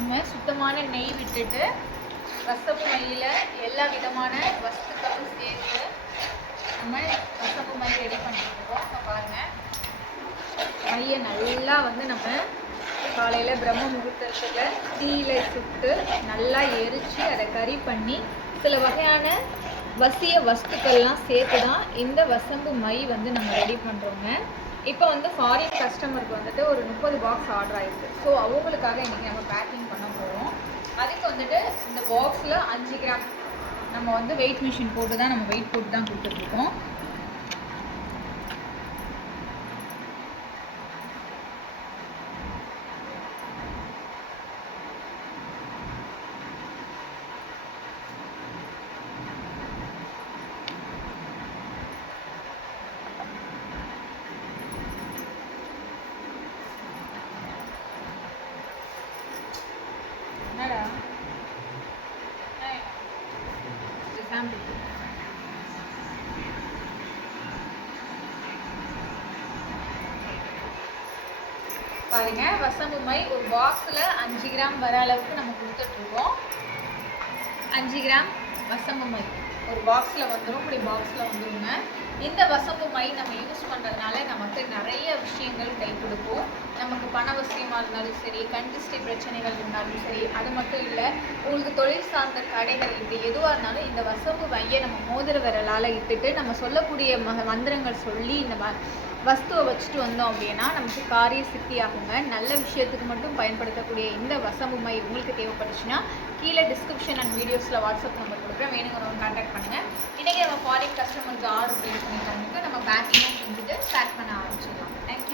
நம்ம சுத்தமான நெய் விட்டுட்டு வசம்பு மையில் எல்லா விதமான வஸ்துக்களும் சேர்த்து நம்ம வசம்பு மை ரெடி பண்ணிட்டுருக்கோம். இப்போ பாருங்கள் மையை நல்லா வந்து நம்ம காலையில் பிரம்ம முகூர்த்தத்தில் தீயில சுட்டு நல்லா எரித்து அதை கறி பண்ணி சில வகையான வசிய வஸ்துக்கள்லாம் சேர்த்து தான் இந்த வசம்பு மை வந்து நம்ம ரெடி பண்ணுறோங்க இப்போ வந்து ஃபாரின் கஸ்டமருக்கு வந்துட்டு ஒரு முப்பது பாக்ஸ் ஆர்டர் ஆயிருக்கு. ஸோ அவங்களுக்காக இன்றைக்கி நம்ம பேக்கிங் பண்ண போகிறோம் அதுக்கு வந்துட்டு இந்த பாக்ஸில் அஞ்சு கிராம் நம்ம வந்து வெயிட் மிஷின் போட்டு தான் நம்ம வெயிட் போட்டு தான் கொடுத்துட்ருக்கோம் சாம்பிள் பாருங்க வசம்பு மை ஒரு பாக்ஸில் அஞ்சு கிராம் வர அளவுக்கு நம்ம கொடுத்துட்ருக்கோம் அஞ்சு கிராம் வசம்பு மை. ஒரு பாக்ஸில் வந்துடும் இப்படி பாக்ஸில் வந்துருங்க. இந்த வசம்பு மை நம்ம யூஸ் பண்ணுறதுனால நமக்கு நிறைய விஷயங்கள் கை கொடுக்கும். நமக்கு பணவசதியமாக இருந்தாலும் சரி கண்டிஸ்டி பிரச்சனைகள் இருந்தாலும் சரி அது மட்டும் இல்லை உங்களுக்கு தொழில் சார்ந்த கடைகள் இப்படி எதுவாக இருந்தாலும் இந்த வசம்பு மையை நம்ம மோதிர விரலால் இட்டுட்டு நம்ம சொல்லக்கூடிய ம மந்திரங்கள் சொல்லி இந்த ம வஸ்துவை வச்சுட்டு வந்தோம் அப்படின்னா நமக்கு காரிய சித்தியாகுங்க. நல்ல விஷயத்துக்கு மட்டும் பயன்படுத்தக்கூடிய இந்த வசம்பு மை உங்களுக்கு தேவைப்பட்டுச்சுன்னா கீழே டிஸ்கிரிப்ஷன் அண்ட் வீடியோஸில் வாட்ஸ்அப் நம்பர் கொடுக்குறேன். வேணுங்கிறவங்க கான்டாக்ட் பண்ணுங்கள் இன்றைக்கி நம்ம ஃபாரின் கஸ்டமருக்கு ஆர்டர் ப்ளேஸ் பண்ணிட்டாங்க. நம்ம பேக்கிங்கும் செஞ்சுட்டு பேக் பண்ண ஆரம்பிச்சிடலாம். தேங்க்யூ